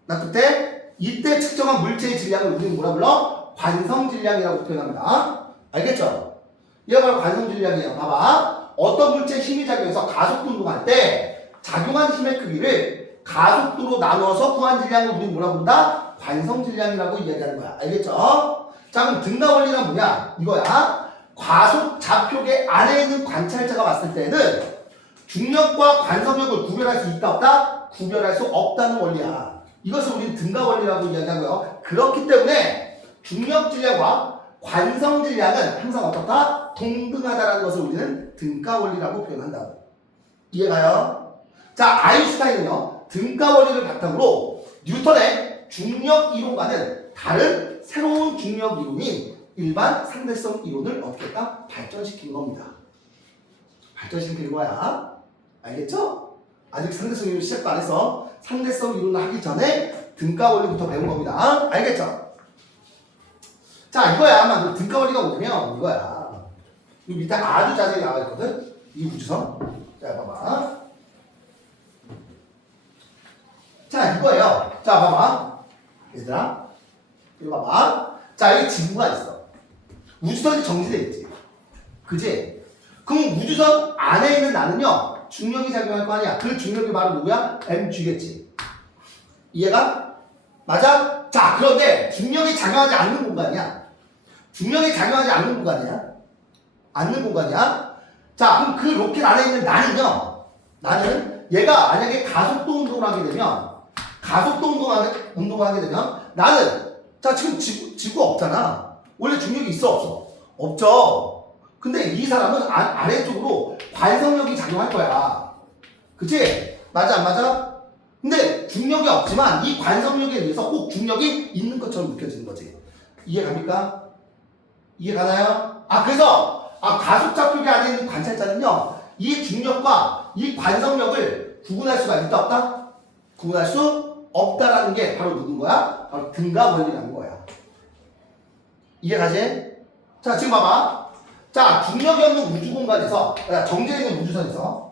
나 그때 이때 측정한 물체의 질량을 우리는 뭐라 불러? 관성 질량이라고 표현합니다. 알겠죠? 이게 바로 관성 질량이에요. 봐봐. 어떤 물체에 힘이 작용해서 가속도 운동할 때 작용한 힘의 크기를 가속도로 나눠서 구한 질량을 우리는 뭐라 부른다? 관성 질량이라고 이야기하는 거야. 알겠죠? 자, 그럼 등가 원리는 뭐냐? 이거야. 과속 좌표계 안에 있는 관찰자가 봤을 때는 중력과 관성력을 구별할 수 있다 없다? 구별할 수 없다는 원리야. 이것을 우리는 등가 원리라고 이야기하고요. 그렇기 때문에 중력 질량과 관성 질량은 항상 어떻다? 동등하다라는 것을 우리는 등가 원리라고 표현한다고. 이해가요? 자, 아인슈타인은요, 등가 원리를 바탕으로 뉴턴의 중력 이론과는 다른 새로운 중력 이론인 일반 상대성 이론을 어떻게 했다? 발전시킨 겁니다. 발전시킨 거야. 알겠죠? 아직 상대성 이론 시작도 안 해서 상대성 이론을 하기 전에 등가 원리부터 배운 겁니다. 알겠죠? 자, 이거야. 아마 그 등가 원리가 뭐냐면 이거야. 이 밑에 아주 자세히 나와 있거든. 이 우주선. 자, 봐봐. 자, 이거예요. 자, 봐봐. 얘들아. 이거 봐봐. 자, 여기 지구가 있어. 우주선이 정지돼 있지. 그지? 그럼 우주선 안에 있는 나는요, 중력이 작용할 거 아니야. 그 중력이 바로 누구야? mg겠지. 이해가? 맞아? 자, 그런데 중력이 작용하지 않는 공간이야. 중력이 작용하지 않는 공간이야. 않는 공간이야. 자, 그럼 그 로켓 안에 있는 나는요, 나는 얘가 만약에 가속도 운동을 하게 되면, 운동을 하게 되면, 나는, 자, 지금 지구 없잖아. 원래 중력이 있어, 없어? 없죠. 근데 이 사람은 아래쪽으로 관성력이 작용할 거야. 그치? 맞아, 안 맞아? 근데 중력이 없지만 이 관성력에 의해서 꼭 중력이 있는 것처럼 느껴지는 거지. 이해 갑니까? 이해 가나요? 그래서, 가속좌표계 안에 있는 관찰자는요, 이 중력과 이 관성력을 구분할 수가 있다, 없다? 구분할 수 없다라는 게 바로 누군 거야? 바로 등가 원리라는 거야. 이해 가지? 자, 지금 봐봐. 자, 중력이 없는 우주 공간에서, 정지해 있는 우주선에서,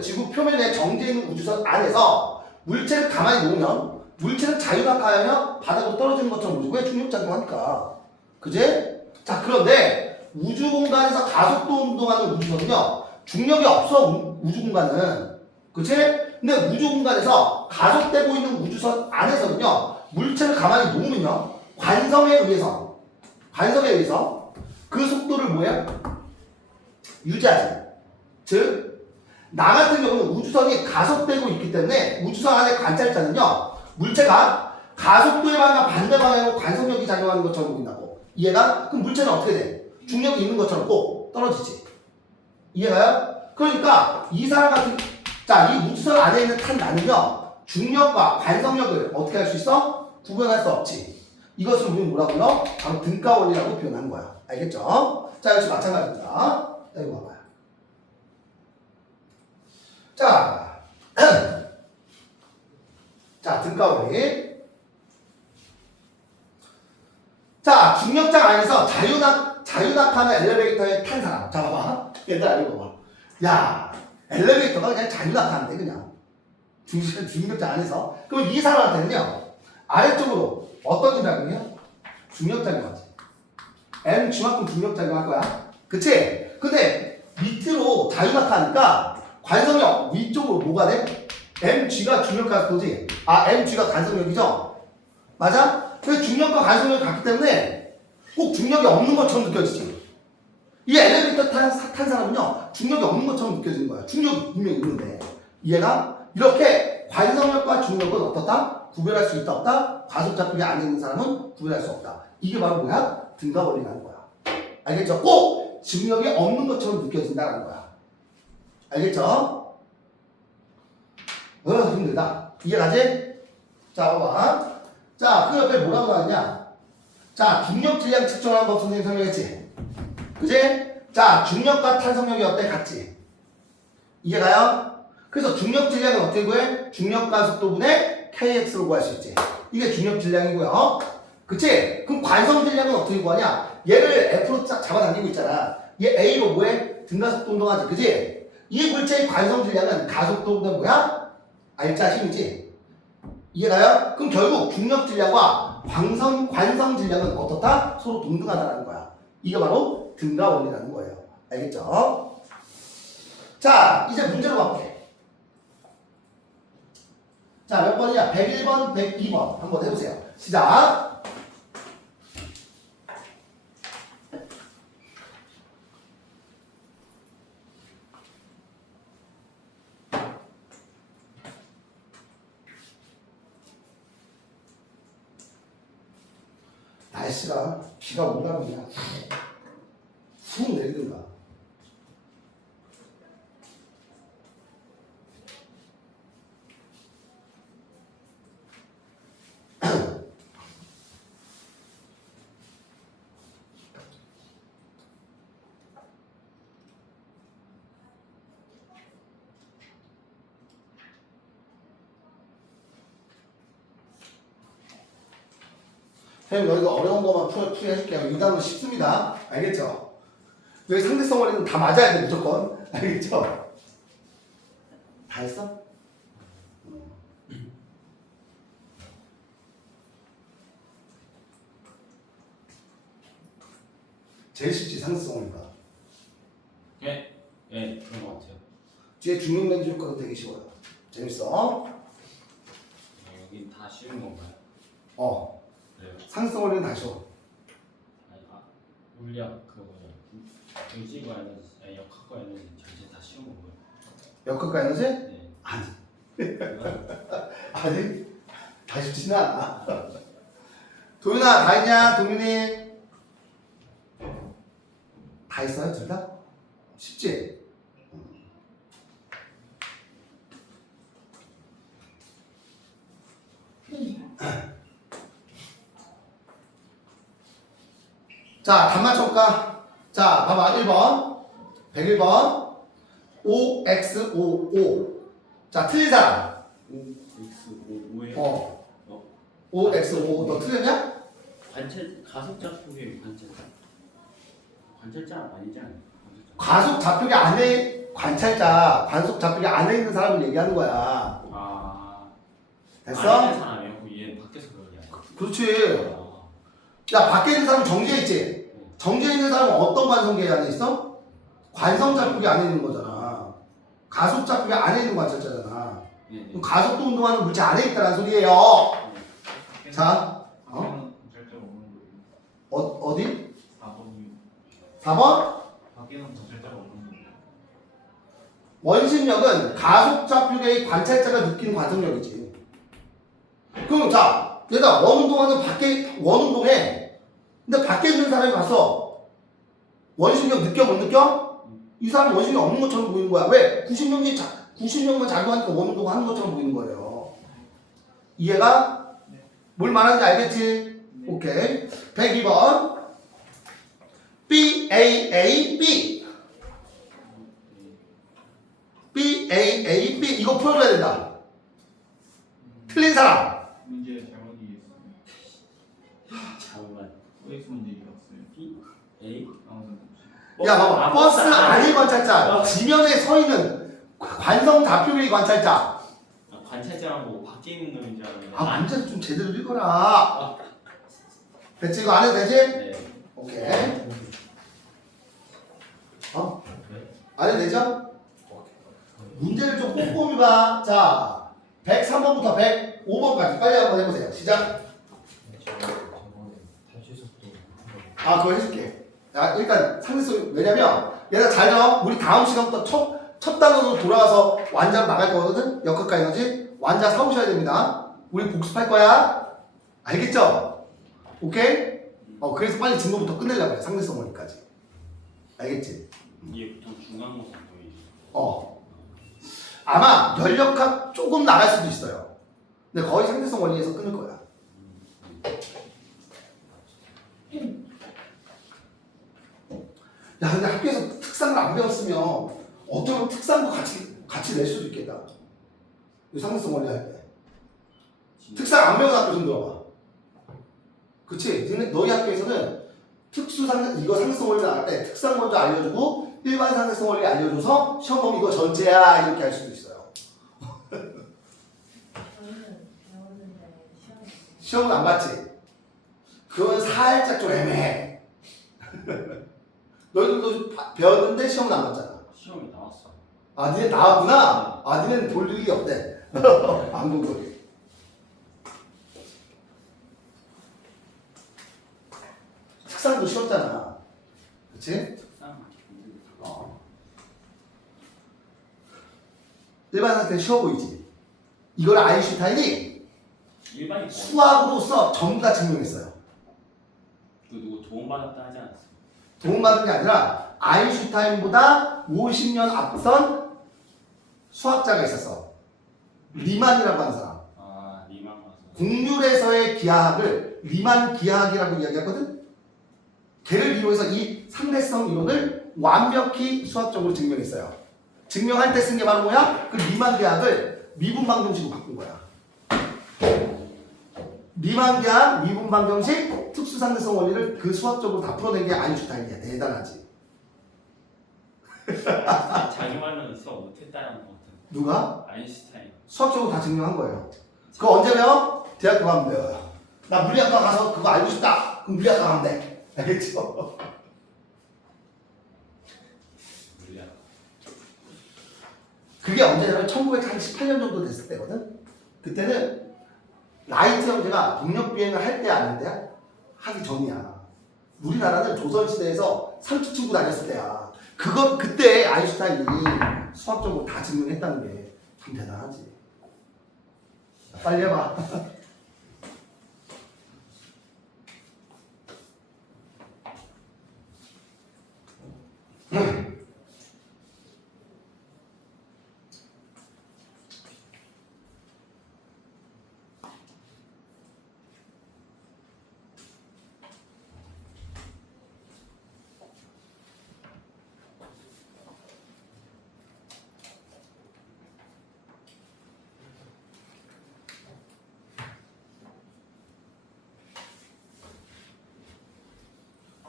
지구 표면에 정지해 있는 우주선 안에서 물체를 가만히 놓으면 물체는 자유낙하하며 바닥으로 떨어지는 것처럼 보이고 왜 중력작용하니까. 그지? 자, 그런데 우주 공간에서 가속도 운동하는 우주선은요, 중력이 없어, 우주 공간은. 그치? 근데 우주 공간에서 가속되고 있는 우주선 안에서는요, 물체를 가만히 놓으면요, 관성에 의해서 그 속도를 뭐야? 유지하지. 즉, 나 같은 경우는 우주선이 가속되고 있기 때문에 우주선 안에 관찰자는요, 물체가 가속도에 반한 반대 방향으로 관성력이 작용하는 것처럼 보인다고. 이해가? 그럼 물체는 어떻게 돼? 중력이 있는 것처럼 꼭 떨어지지. 이해가요? 그러니까 이 사람 같은, 자, 이 우주선 안에 있는 탄 나는요, 중력과 관성력을 어떻게 할 수 있어? 구분할 수 없지. 이것을 우리는 뭐라고 불러? 바로 등가 원리라고 표현하는 거야. 알겠죠? 자, 역시 마찬가지입니다. 이거 봐봐요. 자, 자, 등가 원리. 자, 중력장 안에서 자유낙하는 엘리베이터에 탄 사람. 자, 봐봐. 얘들아, 이거 봐봐. 야, 엘리베이터가 그냥 자유낙하는데, 그냥. 중력장 안에서. 그럼 이 사람한테는요, 아래쪽으로 어떤 작용이요? 중력작용하지. mg만큼 중력작용할 거야. 그치? 근데 밑으로 자유낙하니까 관성력 위쪽으로 뭐가 돼? mg가 중력가속도지. mg가 관성력이죠? 맞아? 그래서 중력과 관성력이 같기 때문에 꼭 중력이 없는 것처럼 느껴지지. 이 엘리베이터 탄 사람은요, 중력이 없는 것처럼 느껴지는 거야. 중력이 분명히 있는데. 이해가? 이렇게 관성력과 중력은 어떻다? 구별할 수 있다, 없다? 가속좌표계 안에 있는 사람은 구별할 수 없다. 이게 바로 뭐야? 등가 원리라는 거야. 알겠죠? 꼭 중력이 없는 것처럼 느껴진다는 거야. 알겠죠? 힘들다. 이해가지? 자, 봐봐. 자, 그 옆에 뭐라고 나왔냐? 자, 중력 질량 측정하는 법 선생님 설명했지? 그지? 자, 중력과 탄성력이 어때? 같지? 이해가요? 그래서 중력 질량은 어떻게 구해? 중력 가속도분의 KX로 구할 수 있지. 이게 중력 질량이고요. 그치? 그럼 관성 질량은 어떻게 구하냐? 얘를 F로 쫙 잡아당기고 있잖아. 얘 A로 뭐해? 등가속도 운동하지. 그치? 이 물체의 관성 질량은 가속도보다 뭐야? 알자 힘이지. 이해가요? 그럼 결국 중력 질량과 관성 질량은 어떻다? 서로 동등하다는 거야. 이게 바로 등가 원리라는 거예요. 알겠죠? 자, 이제 문제로 가볼게. 자, 몇 번이냐? 101번, 102번. 한번 해보세요. 시작. 날씨가 비가 오나 그냥 훅 내리든가. 선생님 너희가 어려운 것만 풀이해줄게요. 이 단어 쉽습니다. 알겠죠? 여기 상대성 원리는 다 맞아야 돼 무조건. 알겠죠? 다 했어? 제일 쉽지 상대성 원리가. 예, 예, 그런 것 같아요. 뒤에 중력 렌즈 효과도 되게 쉬워요. 재밌어? 여기 다 쉬운 건가요? 네. 상대성 원리는 다 쉬워. 물리학 그거요. 의지과 에너지, 역학과 에너지 전체 다 쉬운 건가요? 역학과 에너지? 네. 아니. 이거 아니. 다 쉽지는 않아. 도윤아 다 했냐? 동윤이? 다 했어요? 둘 다? 쉽지? 자, 답 맞춰볼까? 자, 봐봐. 1번. 101번. OXOO. 자, 틀린 사람. X 5에 OXOO. 너 틀렸냐? 가속좌표의 관찰자 아니지 않아요? 과속 좌표기 안에, 관찰자, 관속 좌표기 안에 있는 사람을 얘기하는 거야. 됐어? 안에 있는 사람이요? 그럼 얘는 밖에서 그러냐? 그렇지. 야, 밖에 있는 사람 정지해 있지? 정지해 있는 사람은 어떤 관성계에 안에 있어? 관성 좌표기 안에 있는 거잖아. 가속 좌표기 안에 있는 관찰자잖아. 네. 그럼 가속도 운동하는 물체 안에 있다는 소리예요. 자, 관찰자가 없는 거예요. 어디? 4번이 4번? 밖에는 관찰자가 없는 거예요. 원심력은 가속 좌표계의 관찰자가 느끼는 관성력이지. 그럼 자, 얘가 원운동하는 밖에 원운동해. 근데 밖에 있는 사람이 가서 원심력 느껴 못 느껴? 이 사람이 원심력 없는 것처럼 보이는 거야. 왜? 90명만 작용하니까 원운동 하는 것처럼 보이는 거예요. 이해가? 뭘 말하는지 알겠지? 오케이. 102번. BAAB. BAAB. 이거 풀어줘야 된다. 틀린 사람. 문제 잘못 이해했어요. 잠깐만. OX 문제 이해했어요. B A 아무튼 야, 봐봐. 버스 안의 관찰자. 어. 지면에 서 있는 관성 좌표의 관찰자. 관찰자랑 뭐 밖에 있는 놈인 줄 알았는데. 아, 문제를 좀 제대로 읽어라. 됐지? 이거 안 해도 되지? 네. 오케이. 안 해도 되죠? 문제를 좀 꼼꼼히 봐. 자, 103번부터 105번까지 빨리 한번 해보세요. 시작. 아, 그거 해줄게. 야, 일단 상대성, 왜냐면 얘가 잘 줘. 우리 다음 시간부터 첫 단어로 돌아와서 완전 나갈 거거든? 역학과 에너지. 완전 사오셔야 됩니다. 우리 복습할 거야. 알겠죠? 오케이? 그래서 빨리 진도부터 끝내려고 해. 상대성 원리까지. 알겠지? 이게 보통 중간고사 거의. 아마 연력학 조금 나갈 수도 있어요. 근데 거의 상대성 원리에서 끊을 거야. 야, 근데 학교에서 특상을 안 배웠으면 어쩌면 특상도 같이 낼 수도 있겠다. 이 상대성 원리 할 때. 그치? 너희 학교에서는 이거 상대성 원리 나갈 때 특상 먼저 알려주고 일반 상대성 원리 알려줘서 시험 보면 이거 전체야 이렇게 할 수도 있어요. 저희는 배웠는데 시험이 시험은 안 봤지? 그건 살짝 좀 애매해. 너희들도 배웠는데 시험은 안 봤잖아. 시험이 나왔어. 아, 니네 나왔구나? 아, 니네는 볼 일이 없대. 안 본 거지. 특상도 쉬웠잖아. 그치? 특상 일반 상태는 쉬워 보이지? 이걸 아인슈타인이 일반이 수학으로서 전부 다 증명했어요. 그 누구 도움받았다 하지 않았어? 도움받은 게 아니라 아인슈타인보다 50년 앞선 수학자가 있었어. 리만이라고 하는 사람. 아 리만 가서. 곡률에서의 기하학을 리만 기하학이라고 이야기하거든? 걔를 이용해서 이 상대성 이론을 완벽히 수학적으로 증명했어요. 증명할 때 쓴 게 바로 뭐야? 그 리만 기하학을 미분 방정식으로 바꾼 거야. 리만 기하학, 미분 방정식, 특수 상대성 원리를 그 수학적으로 다 풀어낸 게 아인슈타인이야. 대단하지. 자기 말로는 수업 못했다는 것 같은. 누가? 아인슈타인. 수학적으로 다 증명한 거예요. 그거 언제 배워? 대학교 가면 배워요. 나 물리학과 가서 그거 알고 싶다. 그럼 물리학과 가면 돼. 알겠죠? 물리학. 그게 언제냐면 1918년 정도 됐을 때거든. 그때는 라이트 형제가 동력 비행을 할 때 안 할 때야? 하기 전이야. 우리나라는 조선시대에서 상투 치고 다녔을 때야. 그때 아인슈타인이 수학적으로 다 증명했다는 게 참 대단하지. 빨리 해봐.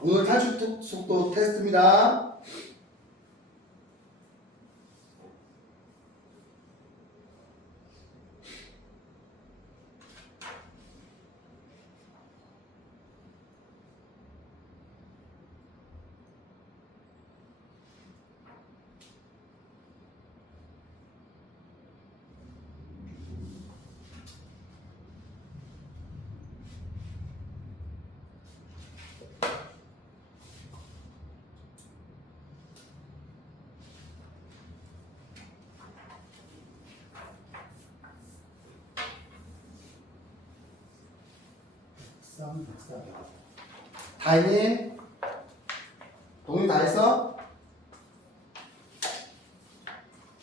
오늘 탈출 속도 테스트입니다. 다 했니? 동의 다 했어?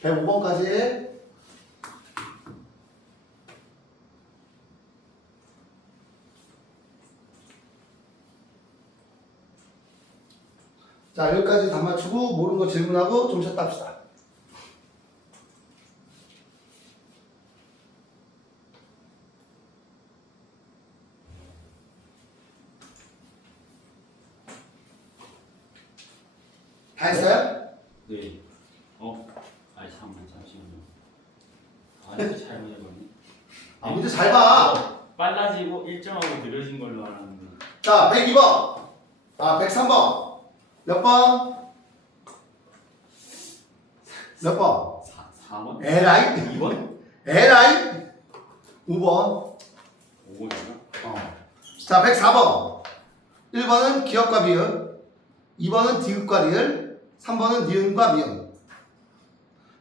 105번까지. 자, 여기까지 다 맞추고 모르는 거 질문하고 좀 쉬었다 합시다. 다 했어요? 네. 아니 잠시만요. 아니 잘못 해버렸네. 아, 문제 잘 봐. 빨라지고 일정하고 느려진 걸로 알았는데. 자, 102번. 아, 103번. 몇 번? 몇 번? 4번? 에라이? 2번? 에라이? 5번. 5번이요? 자, 104번. 1번은 기역과 비읍. 2번은 디귿과 리을. 3번은 니은과 미음.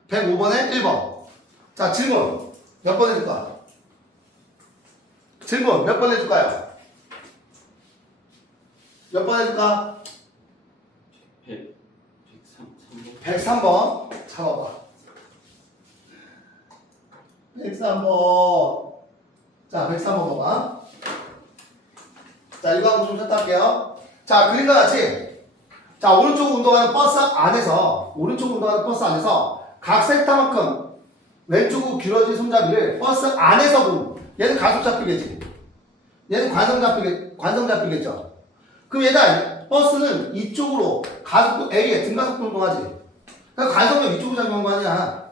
105번에 1번. 자, 질문. 몇 번 해줄까? 질문 몇 번 해줄까요? 몇 번 해줄까? 103번. 103번. 잡아봐. 103번. 자, 103번 봐봐. 자, 이거 하고 좀 쉬었다 할게요. 자, 그림과 같이. 자, 오른쪽 운동하는 버스 안에서 각 섹터만큼 왼쪽으로 길어진 손잡이를 버스 안에서 보는. 얘는 가속 잡히겠지. 얘는 관성 잡히겠죠. 그럼 얘가 버스는 이쪽으로 가속도 A에 등가속도 운동하지. 그러니까 관성력 이쪽으로 작용한 거 아니야.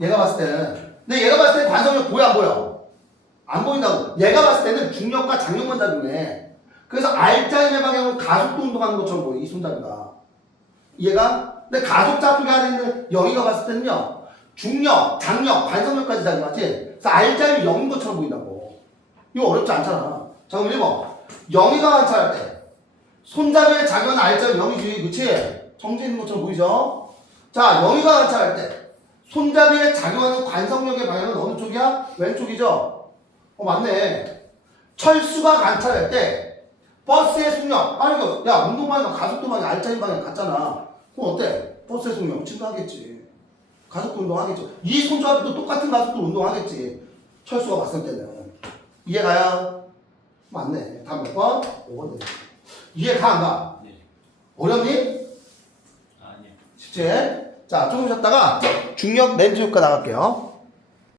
얘가 봤을 때는. 근데 얘가 봤을 때는 관성력 보여 안 보여? 안 보인다고. 얘가 봤을 때는 중력과 장력만 작용해. 그래서 R자임의 방향으로 가속도 운동하는 것처럼 보여. 이 손잡이가. 얘가 근데 가속 잡히게 하는 여기가 봤을 때는요. 중력, 장력, 관성력까지 작용하지. 그래서 R자임이 0인 것처럼 보인다고. 이거 어렵지 않잖아. 자 그럼 1번. 영희가 관찰할 때 손잡이에 작용하는 R자임 0이지. 그치? 정지해 있는 것처럼 보이죠? 자 영희가 관찰할 때 손잡이에 작용하는 관성력의 방향은 어느 쪽이야? 왼쪽이죠? 맞네. 철수가 관찰할 때 버스의 속력 아니 이거 야 운동방향과 가속도 방향 R자임 방향 같잖아. 그럼 어때? 버스의 속력 증가하겠지. 가속도 운동하겠죠. 이 손잡이도 똑같은 가속도 운동하겠지. 철수가 봤을 때는. 이해가요? 맞네. 다음 몇 번? 5번 되네. 이해가 안 가? 네. 어렵니? 아니요. 쉽지? 자, 조금 쉬었다가 중력 렌즈 효과 나갈게요.